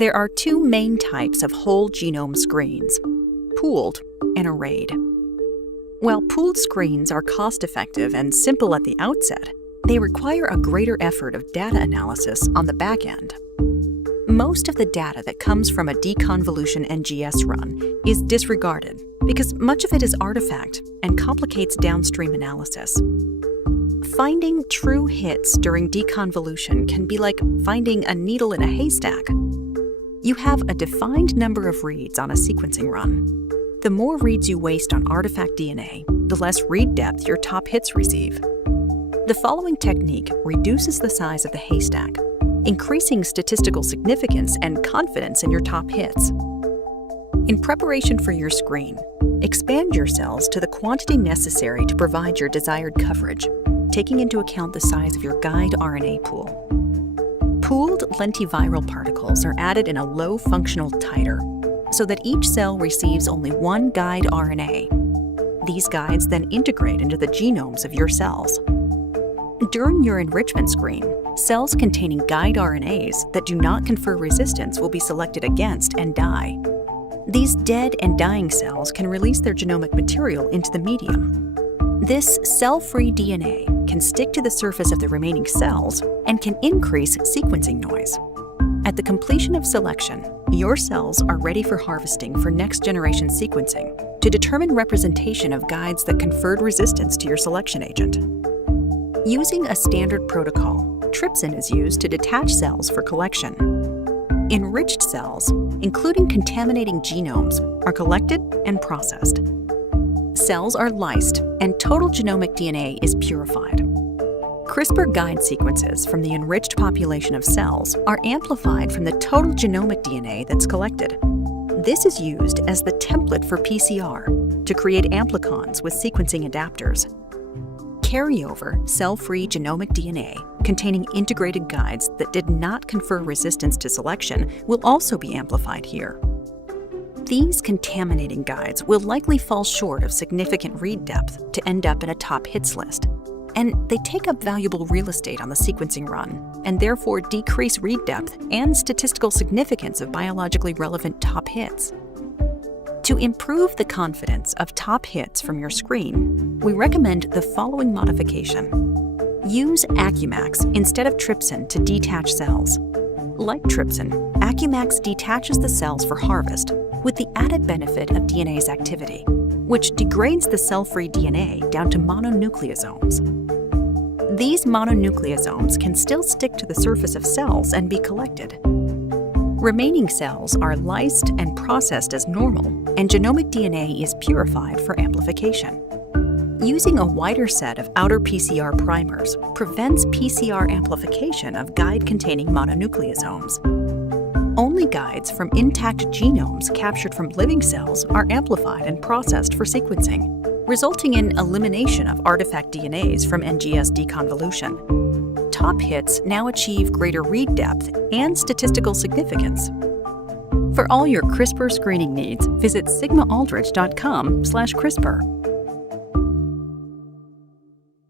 There are two main types of whole genome screens: pooled and arrayed. While pooled screens are cost-effective and simple at the outset, they require a greater effort of data analysis on the back end. Most of the data that comes from a deconvolution NGS run is disregarded because much of it is artifact and complicates downstream analysis. Finding true hits during deconvolution can be like finding a needle in a haystack. You have a defined number of reads on a sequencing run. The more reads you waste on artifact DNA, the less read depth your top hits receive. The following technique reduces the size of the haystack, increasing statistical significance and confidence in your top hits. In preparation for your screen, expand your cells to the quantity necessary to provide your desired coverage, taking into account the size of your guide RNA pool. Pooled lentiviral particles are added in a low functional titer so that each cell receives only one guide RNA. These guides then integrate into the genomes of your cells. During your enrichment screen, cells containing guide RNAs that do not confer resistance will be selected against and die. These dead and dying cells can release their genomic material into the medium. This cell-free DNA can stick to the surface of the remaining cells and can increase sequencing noise. At the completion of selection, your cells are ready for harvesting for next-generation sequencing to determine representation of guides that conferred resistance to your selection agent. Using a standard protocol, trypsin is used to detach cells for collection. Enriched cells, including contaminating genomes, are collected and processed. Cells are lysed, and total genomic DNA is purified. CRISPR guide sequences from the enriched population of cells are amplified from the total genomic DNA that's collected. This is used as the template for PCR to create amplicons with sequencing adapters. Carryover, cell-free genomic DNA containing integrated guides that did not confer resistance to selection will also be amplified here. These contaminating guides will likely fall short of significant read depth to end up in a top hits list, and they take up valuable real estate on the sequencing run and therefore decrease read depth and statistical significance of biologically relevant top hits. To improve the confidence of top hits from your screen, we recommend the following modification. Use Accumax instead of trypsin to detach cells. Like trypsin, Accumax detaches the cells for harvest with the added benefit of DNA's activity, which degrades the cell-free DNA down to mononucleosomes. These mononucleosomes can still stick to the surface of cells and be collected. Remaining cells are lysed and processed as normal, and genomic DNA is purified for amplification. Using a wider set of outer PCR primers prevents PCR amplification of guide-containing mononucleosomes. Only guides from intact genomes captured from living cells are amplified and processed for sequencing, resulting in elimination of artifact DNAs from NGS deconvolution. Top hits now achieve greater read depth and statistical significance. For all your CRISPR screening needs, visit sigmaaldrich.com/CRISPR.